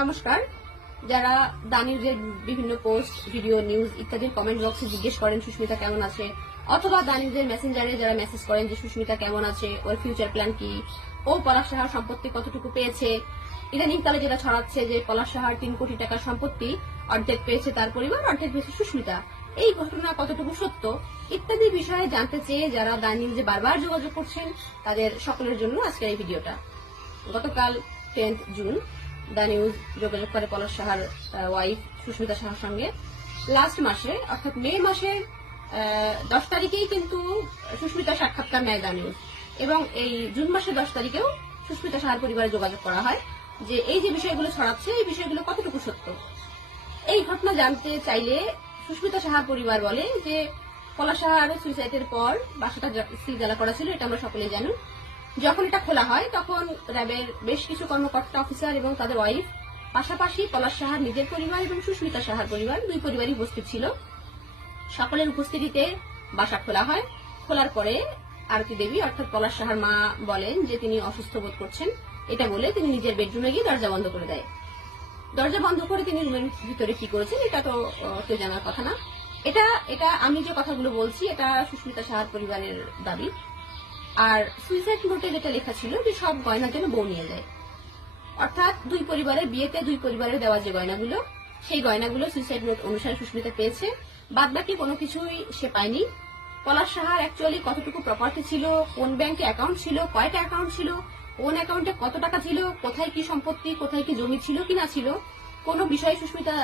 নমস্কার। যারা দা নিউজের বিভিন্ন পোস্ট, ভিডিও, নিউজ ইত্যাদির কমেন্ট বক্সে জিজ্ঞেস করেন সুস্মিতা কেমন আছে, অথবা দা নিউজের মেসেঞ্জারে যারা মেসেজ করেন যে সুস্মিতা কেমন আছে, ওর ফিউচার প্ল্যান কি, ও পলাশ সাহার সম্পত্তি কতটুকু পেয়েছে, ইদানিং কালে যেটা ছড়াচ্ছে যে পলাশ সাহার 3 কোটি টাকার সম্পত্তি অর্ধেক পেয়েছে তার পরিবার, অর্ধেক পেয়েছে সুস্মিতা, এই ঘটনা কতটুকু সত্য ইত্যাদি বিষয়ে জানতে চেয়ে যারা দা নিউজে বারবার যোগাযোগ করছেন তাদের সকলের জন্য আজকের এই ভিডিওটা। গতকাল 10 জুন দা নিউজ যোগাযোগ করে পলাশ সাহার ওয়াইফ সুস্মিতা সাহার সঙ্গে। লাস্ট মাসে অর্থাৎ মে মাসের 10 তারিখেই কিন্তু সুস্মিতা সাক্ষাৎকার নেয় দা নিউজ, এবং এই জুন মাসের 10 তারিখেও সুস্মিতা সাহার পরিবারে যোগাযোগ করা হয় যে এই যে বিষয়গুলো ছড়াচ্ছে এই বিষয়গুলো কতটুকু সত্য। এই ঘটনা জানতে চাইলে সুস্মিতা সাহার পরিবার বলে যে পলাশ সাহার সুইসাইডের পর বাসাটা সিল জ্বালা করা ছিল, এটা আমরা সকলেই জানি। যখন এটা খোলা হয় তখন র্যাবের বেশ কিছু কর্মকর্তা, অফিসার এবং তাদের ওয়াইফ, পাশাপাশি পলাশ সাহার নিজের পরিবার এবং সুস্মিতা সাহার পরিবার, দুই পরিবারই উপস্থিত ছিল। সকলের উপস্থিতিতে বাসা খোলা হয়। খোলার পরে আরতি দেবী অর্থাৎ পলাশ সাহার মা বলেন যে তিনি অসুস্থ বোধ করছেন, এটা বলে তিনি নিজের বেডরুমে গিয়ে দরজা বন্ধ করে দেয়। দরজা বন্ধ করে তিনি রুমের ভিতরে কি করেছেন এটা তো কেউ জানার কথা না। এটা আমি যে কথাগুলো বলছি এটা সুস্মিতা সাহার পরিবারের দাবি। আর সুইসাইড নোটে যেটা লেখা ছিল যে সব গয়না যেন বউ নিয়ে যায়, অর্থাৎ দুই পরিবারের বিয়েতে দুই পরিবারের দেওয়া যে গয়নাগুলো, সেই গয়নাগুলো সুইসাইড নোট অনুসারে সুস্মিতা পেয়েছে, বাদ বাকি কোনো কিছুই সে পায়নি। পলাশ সাহার অ্যাকচুয়ালি কতটুকু প্রপার্টি ছিল, কোন ব্যাংকে অ্যাকাউন্ট ছিল, কয়টা অ্যাকাউন্ট ছিল, কোন অ্যাকাউন্টে কত টাকা ছিল, কোথায় কি সম্পত্তি, কোথায় কি জমি ছিল কি না ছিল, কোনো বিষয় সুস্মিতা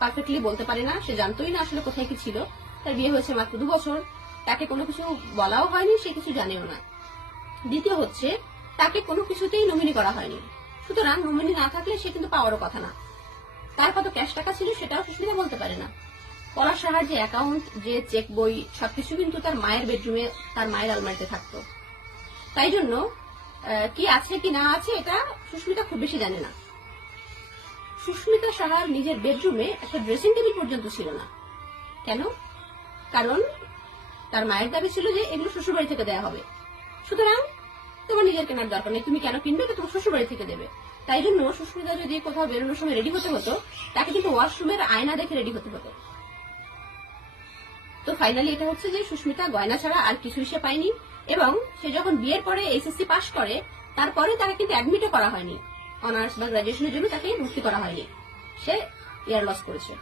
পারফেক্টলি বলতে পারে না। সে জানতোই না আসলে কোথায় কি ছিল। তার বিয়ে হয়েছে মাত্র 2 বছর, তাকে কোনো কিছু বলাও হয়নি, সে কিছু জানেও না। দ্বিতীয় হচ্ছে তাকে কোনো কিছুতেই নমিনি করা হয়নি, সুতরাং নমিনি না থাকলে সে কিন্তু পাওয়ারও কথা না। তার কত ক্যাশ টাকা ছিল সেটাও সুস্মিতা বলতে পারে না। পলাশ সাহার যে অ্যাকাউন্ট, যে চেক বই, সবকিছু কিন্তু তার মায়ের বেডরুমে, তার মায়ের আলমারিতে থাকতো। তাই জন্য কি আছে কি না আছে এটা সুস্মিতা খুব বেশি জানে না। সুস্মিতা সাহার নিজের বেডরুমে একটা ড্রেসিং টেবিল পর্যন্ত ছিল না। কেন? কারণ তার মায়ের দাবি ছিল যে এগুলো শ্বশুরবাড়ি থেকে দেওয়া হবে, সুতরাং তোমার নিজের কেনার দরকার নেই, তুমি কেন কিনবে, এটা তোমার শ্বশুরবাড়ি থেকে দেবে। তাই জন্য সুস্মিতা যদি কোথাও বেরোনোর সময় রেডি হতে হতো তাকে কিন্তু ওয়াশরুমের আয়না দেখে রেডি হতে হতো। তো ফাইনালি এটা হচ্ছে যে সুস্মিতা গয়না ছাড়া আর কিছুই সে পায়নি, এবং সে যখন বিয়ের পরে এইচএসসি পাশ করে তারপরে তাকে কিন্তু অ্যাডমিটও করা হয়নি, অনার্স বা গ্রাজুয়েশনের জন্য তাকে ভর্তি করা হয়নি, সে ইয়ার লস করেছে।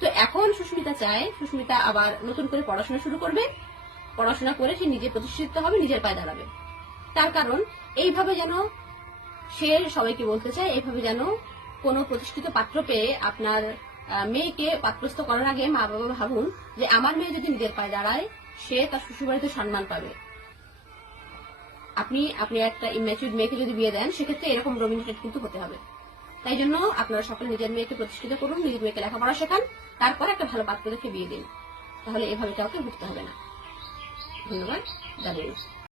তো এখন সুস্মিতা চায় সুস্মিতা আবার নতুন করে পড়াশোনা শুরু করবে, পড়াশোনা করে সে নিজে প্রতিষ্ঠিত হবে, নিজের পায়ে দাঁড়াবে। তার কারণ এইভাবে যেন সে সবাইকে বলতে চায়, এইভাবে যেন কোনো প্রতিষ্ঠিত পাত্র পেয়ে আপনার মেয়েকে পাত্রস্থ করার আগে মা বাবা ভাবুন যে আমার মেয়ে যদি নিজের পায়ে দাঁড়ায় সে তার শ্বশুরবাড়িতে সম্মান পাবে। আপনি একটা ইম্যাচিউরড মেয়েকে যদি বিয়ে দেন সেক্ষেত্রে এরকম ডমিনেটেড কিন্তু হতে হবে। তাই জন্য আপনারা সকলে নিজের মেয়েকে প্রতিষ্ঠিত করুন, নিজের মেয়েকে লেখাপড়া শেখান, তারপর একটা ভালো পাত্র দেখে বিয়ে দিন, তাহলে এভাবে কাউকে ভুগতে হবে না। ধন্যবাদ।